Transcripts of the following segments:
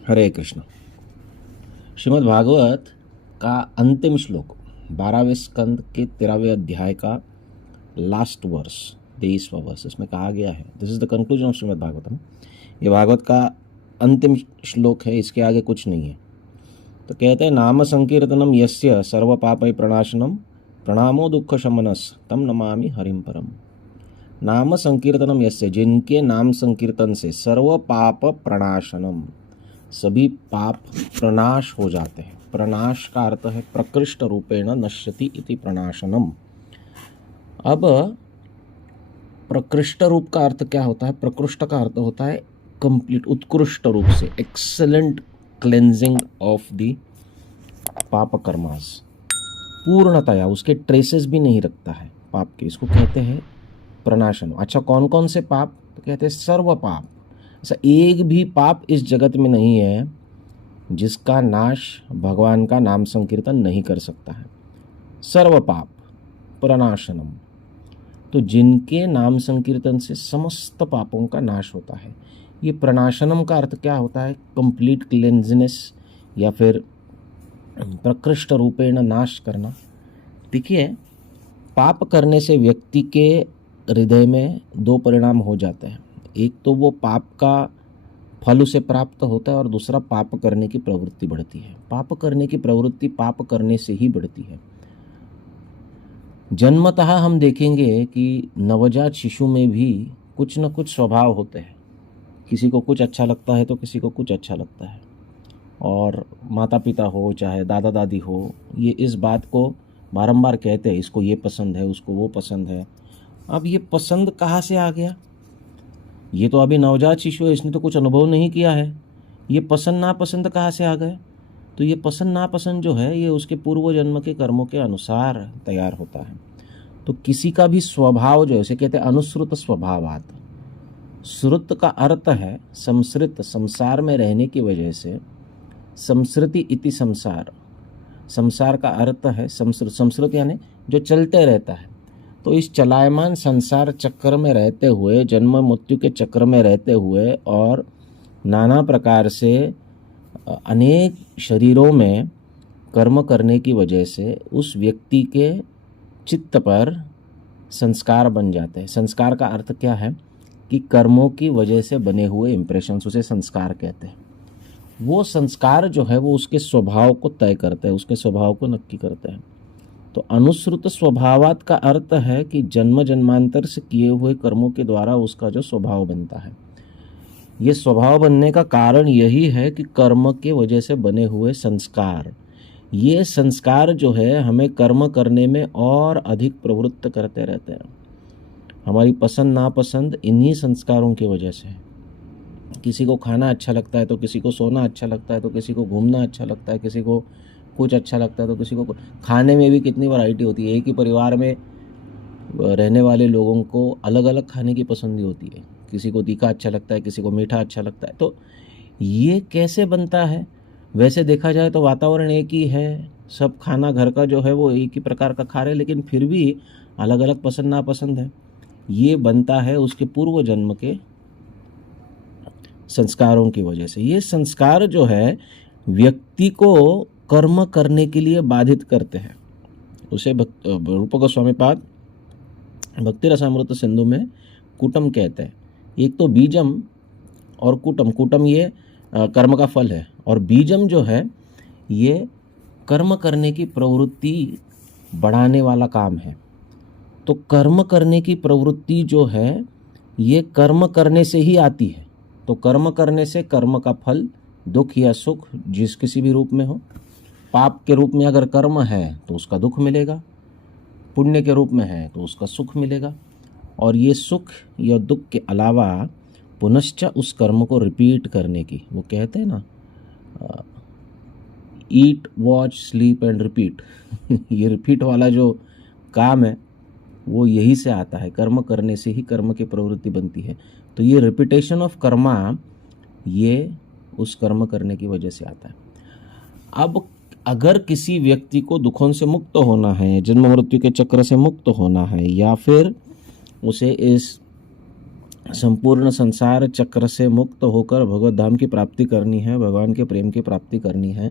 हरे कृष्ण। श्रीमद् भागवत का अंतिम श्लोक 12वें स्कंद के 13वें अध्याय का लास्ट वर्स 23वां वर्स इसमें कहा गया है, this is the conclusion of Shrimad Bhagavatam. ये भागवत का अंतिम श्लोक है, इसके आगे कुछ नहीं है। तो कहते हैं, नाम संकीर्तनम यस्य सर्व पापै प्रणाशनम प्रणामो दुख शमनस तम नमामि हरिम परम। नाम संकीर्तनम यस्य, जिनके नाम संकीर्तन से सर्व पाप प्रणाशनम, सभी पाप प्रनाश हो जाते हैं। प्रनाश का अर्थ है प्रकृष्ट रूपेण नश्यति इति प्रणाशनम। अब प्रकृष्ट रूप का अर्थ क्या होता है? प्रकृष्ट का अर्थ होता है कंप्लीट, उत्कृष्ट रूप से, एक्सेलेंट क्लेंजिंग ऑफ द पाप कर्मास, पूर्णतया उसके ट्रेसेस भी नहीं रखता है पाप के, इसको कहते हैं प्रणाशन। अच्छा, कौन कौन से पाप? तो कहते हैं सर्व पाप। ऐसा एक भी पाप इस जगत में नहीं है जिसका नाश भगवान का नाम संकीर्तन नहीं कर सकता है। सर्व पाप प्रणाशनम, तो जिनके नाम संकीर्तन से समस्त पापों का नाश होता है। ये प्रणाशनम का अर्थ क्या होता है? कंप्लीट क्लेंजनेस या फिर प्रकृष्ट रूपेण नाश करना। देखिए, पाप करने से व्यक्ति के हृदय में दो परिणाम हो जाते हैं। एक तो वो पाप का फल उसे प्राप्त होता है और दूसरा पाप करने की प्रवृत्ति बढ़ती है। पाप करने की प्रवृत्ति पाप करने से ही बढ़ती है। जन्मतः हम देखेंगे कि नवजात शिशु में भी कुछ न कुछ स्वभाव होते हैं। किसी को कुछ अच्छा लगता है तो किसी को कुछ अच्छा लगता है, और माता पिता हो चाहे दादा दादी हो, ये इस बात को बारंबार कहते हैं, इसको ये पसंद है, उसको वो पसंद है। अब ये पसंद कहाँ से आ गया? ये तो अभी नवजात शिशु है, इसने तो कुछ अनुभव नहीं किया है। ये पसंद नापसंद कहाँ से आ गए? तो ये पसंद नापसंद जो है, ये उसके पूर्व जन्म के कर्मों के अनुसार तैयार होता है। तो किसी का भी स्वभाव जो है, उसे कहते हैं अनुश्रुत स्वभावात। श्रुत का अर्थ है संसृत, संसार में रहने की वजह से। संसृति इति संसार, संसार का अर्थ है संसृत। संसृत यानी जो चलते रहता है। तो इस चलायमान संसार चक्र में रहते हुए, जन्म मृत्यु के चक्र में रहते हुए, और नाना प्रकार से अनेक शरीरों में कर्म करने की वजह से उस व्यक्ति के चित्त पर संस्कार बन जाते हैं। संस्कार का अर्थ क्या है? कि कर्मों की वजह से बने हुए इम्प्रेशंस, उसे संस्कार कहते हैं। वो संस्कार जो है वो उसके स्वभाव को तय करते हैं, उसके स्वभाव को नक्की करते हैं। तो अनुश्रुत स्वभावात का अर्थ है कि जन्म जन्मांतर से किए हुए कर्मों के द्वारा उसका जो स्वभाव बनता है। ये स्वभाव बनने का कारण यही है कि कर्म के वजह से बने हुए संस्कार, ये संस्कार जो है हमें कर्म करने में और अधिक प्रवृत्त करते रहते हैं। हमारी पसंद नापसंद इन्हीं संस्कारों की वजह से है। किसी को खाना अच्छा लगता है तो किसी को सोना अच्छा लगता है, तो किसी को घूमना अच्छा लगता है, किसी को कुछ अच्छा लगता है तो किसी को खाने में भी कितनी वैरायटी होती है। एक ही परिवार में रहने वाले लोगों को अलग अलग खाने की पसंद होती है। किसी को तीखा अच्छा लगता है, किसी को मीठा अच्छा लगता है। तो ये कैसे बनता है? वैसे देखा जाए तो वातावरण एक ही है, सब खाना घर का जो है वो एक ही प्रकार का खा रहे हैं, लेकिन फिर भी अलग अलग पसंद नापसंद है। ये बनता है उसके पूर्व जन्म के संस्कारों की वजह से। ये संस्कार जो है व्यक्ति को कर्म करने के लिए बाधित करते हैं। उसे रूप गोस्वामी पाद भक्ति रसामृत सिंधु में कूटम कहते हैं। एक तो बीजम और कूटम। कूटम ये कर्म का फल है, और बीजम जो है ये कर्म करने की प्रवृत्ति बढ़ाने वाला काम है। तो कर्म करने की प्रवृत्ति जो है ये कर्म करने से ही आती है। तो कर्म करने से कर्म का फल, दुख या सुख, जिस किसी भी रूप में हो, पाप के रूप में अगर कर्म है तो उसका दुख मिलेगा, पुण्य के रूप में है तो उसका सुख मिलेगा। और ये सुख या दुख के अलावा पुनश्च उस कर्म को रिपीट करने की, वो कहते हैं ना, ईट वॉच स्लीप एंड रिपीट ये रिपीट वाला जो काम है वो यही से आता है। कर्म करने से ही कर्म की प्रवृत्ति बनती है। तो ये रिपीटेशन ऑफ कर्मा, ये उस कर्म करने की वजह से आता है। अब अगर किसी व्यक्ति को दुखों से मुक्त होना है, जन्म मृत्यु के चक्र से मुक्त होना है, या फिर उसे इस संपूर्ण संसार चक्र से मुक्त होकर भगवत धाम की प्राप्ति करनी है, भगवान के प्रेम की प्राप्ति करनी है,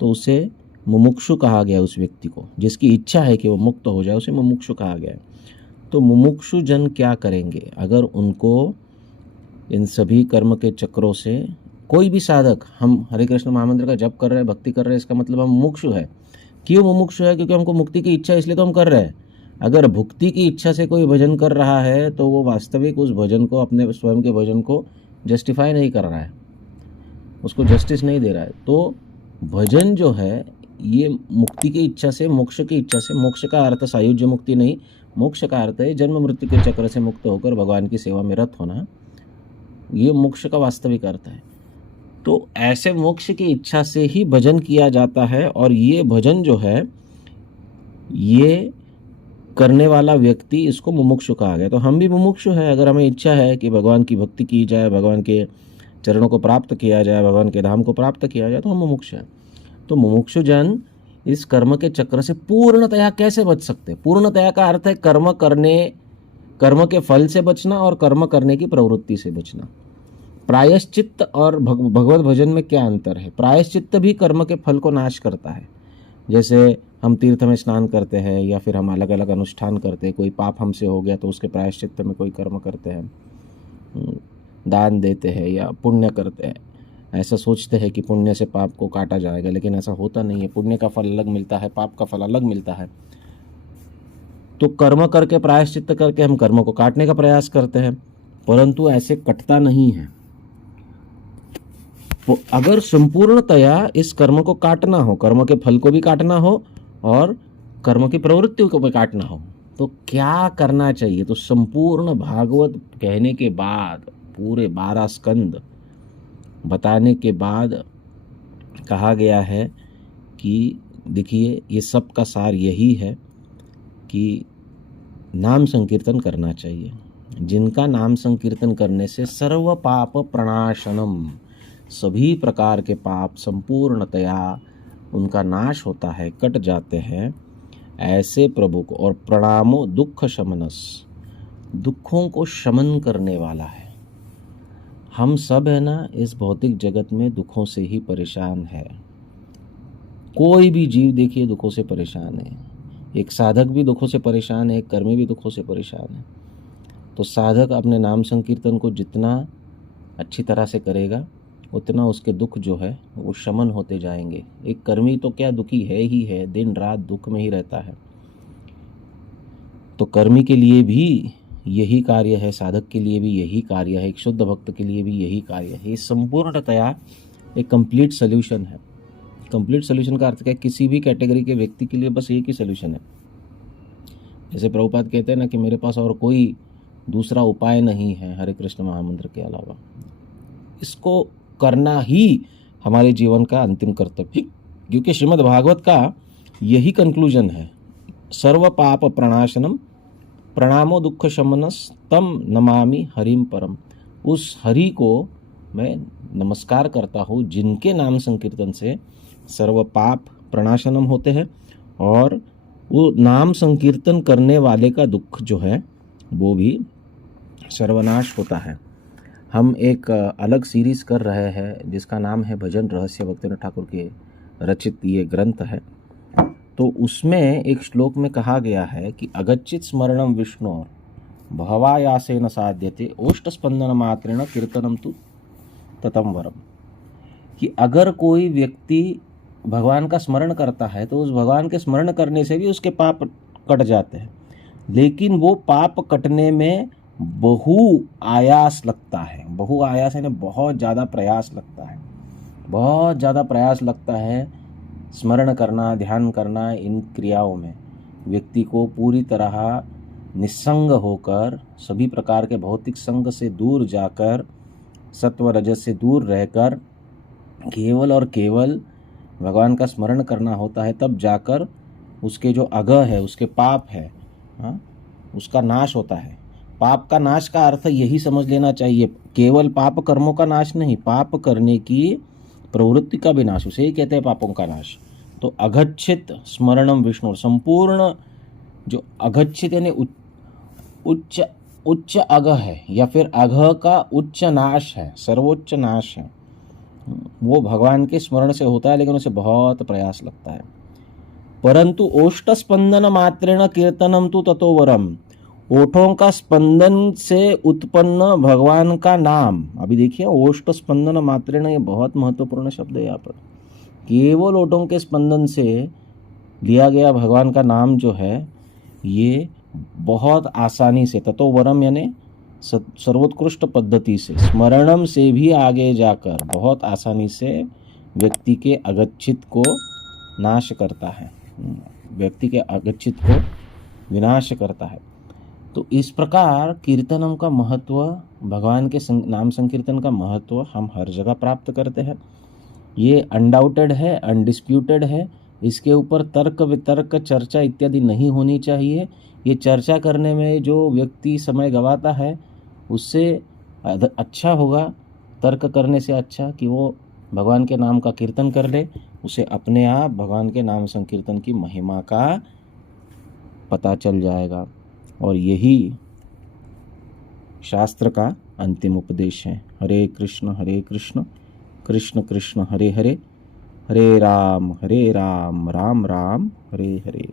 तो उसे मुमुक्षु कहा गया। उस व्यक्ति को जिसकी इच्छा है कि वो मुक्त हो जाए उसे मुमुक्षु कहा गया है। तो मुमुक्षु जन क्या करेंगे? अगर उनको इन सभी कर्म के चक्रों से कोई भी साधक, हम हरे कृष्ण महामंत्र का जप कर रहे हैं, भक्ति कर रहे हैं, इसका मतलब हम मुमुक्षु है। क्यों मुमुक्षु है? क्योंकि हमको मुक्ति की इच्छा, इसलिए तो हम कर रहे हैं। अगर भुक्ति की इच्छा से कोई भजन कर रहा है तो वो वास्तविक उस भजन को, अपने स्वयं के भजन को जस्टिफाई नहीं कर रहा है, उसको जस्टिस नहीं दे रहा है। तो भजन जो है ये मुक्ति की इच्छा से, मोक्ष की इच्छा से, मोक्ष का अर्थ सायुज्य मुक्ति नहीं, मोक्ष का अर्थ है जन्म मृत्यु के चक्र से मुक्त होकर भगवान की सेवा में रत होना, ये मोक्ष का वास्तविक अर्थ है। तो ऐसे मोक्ष की इच्छा से ही भजन किया जाता है, और ये भजन जो है ये करने वाला व्यक्ति, इसको मुमुक्षु कहा गया। तो हम भी मुमुक्षु हैं। अगर हमें इच्छा है कि भगवान की भक्ति की जाए, भगवान के चरणों को प्राप्त किया जाए, भगवान के धाम को प्राप्त किया जाए, तो हम मुमुक्षु हैं। तो मुमुक्षु जन इस कर्म के चक्र से पूर्णतया कैसे बच सकते? पूर्णतया का अर्थ है कर्म करने, कर्म के फल से बचना और कर्म करने की प्रवृत्ति से बचना। प्रायश्चित्त और भगवत भजन में क्या अंतर है? प्रायश्चित्त भी कर्म के फल को नाश करता है। जैसे हम तीर्थ में स्नान करते हैं या फिर हम अलग अलग अनुष्ठान करते हैं, कोई पाप हमसे हो गया तो उसके प्रायश्चित्त में कोई कर्म करते हैं, दान देते हैं या पुण्य करते हैं। ऐसा सोचते हैं कि पुण्य से पाप को काटा जाएगा, लेकिन ऐसा होता नहीं है। पुण्य का फल अलग मिलता है, पाप का फल अलग मिलता है। तो कर्म करके, प्रायश्चित्त करके हम कर्म को काटने का प्रयास करते हैं, परंतु ऐसे कटता नहीं है। तो अगर संपूर्णतया इस कर्म को काटना हो, कर्म के फल को भी काटना हो और कर्म की प्रवृत्ति को भी काटना हो, तो क्या करना चाहिए? तो संपूर्ण भागवत कहने के बाद, पूरे 12 स्कंद बताने के बाद कहा गया है कि देखिए, ये सब का सार यही है कि नाम संकीर्तन करना चाहिए। जिनका नाम संकीर्तन करने से सर्व पाप प्रणाशनम, सभी प्रकार के पाप संपूर्णतया उनका नाश होता है, कट जाते हैं, ऐसे प्रभु को। और प्रणामो दुख शमनस, दुखों को शमन करने वाला है। हम सब है ना इस भौतिक जगत में दुखों से ही परेशान है। कोई भी जीव देखिए दुखों से परेशान है। एक साधक भी दुखों से परेशान है, एक कर्मी भी दुखों से परेशान है। तो साधक अपने नाम संकीर्तन को जितना अच्छी तरह से करेगा उतना उसके दुख जो है वो शमन होते जाएंगे। एक कर्मी तो क्या दुखी है ही है, दिन रात दुख में ही रहता है। तो कर्मी के लिए भी यही कार्य है, साधक के लिए भी यही कार्य है, एक शुद्ध भक्त के लिए भी यही कार्य है। ये संपूर्णतया एक कंप्लीट सोल्यूशन है। कंप्लीट सोल्यूशन का अर्थ क्या है? किसी भी कैटेगरी के व्यक्ति के लिए बस एक ही सोल्यूशन है। जैसे प्रभुपाद कहते हैं ना कि मेरे पास और कोई दूसरा उपाय नहीं है हरे कृष्ण महामंत्र के अलावा। इसको करना ही हमारे जीवन का अंतिम कर्तव्य, क्योंकि श्रीमद् भागवत का यही कंक्लूजन है। सर्व पाप प्रणाशनम प्रणामो दुख शमनस तम नमामि हरिम परम। उस हरि को मैं नमस्कार करता हूँ जिनके नाम संकीर्तन से सर्व पाप प्रणाशनम होते हैं और वो नाम संकीर्तन करने वाले का दुख जो है वो भी सर्वनाश होता है। हम एक अलग सीरीज कर रहे हैं जिसका नाम है भजन रहस्य, भक्तिनाथ ठाकुर के रचित ये ग्रंथ है। तो उसमें एक श्लोक में कहा गया है कि अगच्चित स्मरणम विष्णु भवायासेन साध्यते ओष्ठ स्पंदन मात्रेण कीर्तनम तु ततम वरम। कि अगर कोई व्यक्ति भगवान का स्मरण करता है तो उस भगवान के स्मरण करने से भी उसके पाप कट जाते हैं, लेकिन वो पाप कटने में बहु आयास लगता है। बहु आयास यानी बहुत ज़्यादा प्रयास लगता है, बहुत ज़्यादा प्रयास लगता है स्मरण करना, ध्यान करना। इन क्रियाओं में व्यक्ति को पूरी तरह निस्संग होकर, सभी प्रकार के भौतिक संग से दूर जाकर, सत्व रजस से दूर रहकर केवल और केवल भगवान का स्मरण करना होता है। तब जाकर उसके जो अघ है, उसके पाप है, उसका नाश होता है। पाप का नाश का अर्थ यही समझ लेना चाहिए, केवल पाप कर्मों का नाश नहीं, पाप करने की प्रवृत्ति का भी नाश, उसे ही कहते हैं पापों का नाश। तो अगच्छित स्मरणम विष्णु, संपूर्ण जो अगच्छित यानी उच्च उच्च अघ है या फिर अघ का उच्च नाश है, सर्वोच्च नाश है, वो भगवान के स्मरण से होता है, लेकिन उसे बहुत प्रयास लगता है। परंतु ओष्ठ स्पंदन मात्रेण कीर्तनम तु ततो वरम, ओठों का स्पंदन से उत्पन्न भगवान का नाम। अभी देखिए ओष्ठ स्पंदन मात्रेण, ये बहुत महत्वपूर्ण शब्द है यहाँ पर। केवल ओठों के स्पंदन से लिया गया भगवान का नाम जो है, ये बहुत आसानी से, ततो वरम यानी सर्वोत्कृष्ट पद्धति से, स्मरणम से भी आगे जाकर बहुत आसानी से व्यक्ति के अगच्छित को नाश करता है, व्यक्ति के अगच्छित को विनाश करता है। तो इस प्रकार कीर्तनम का महत्व, भगवान के नाम संकीर्तन का महत्व हम हर जगह प्राप्त करते हैं। ये अनडाउटेड है, अनडिस्प्यूटेड है। इसके ऊपर तर्क वितर्क चर्चा इत्यादि नहीं होनी चाहिए। ये चर्चा करने में जो व्यक्ति समय गवाता है उससे अच्छा होगा, तर्क करने से अच्छा कि वो भगवान के नाम का कीर्तन कर ले, उसे अपने आप भगवान के नाम संकीर्तन की महिमा का पता चल जाएगा। और यही शास्त्र का अंतिम उपदेश है। हरे कृष्ण कृष्ण कृष्ण हरे हरे, हरे राम राम राम हरे हरे।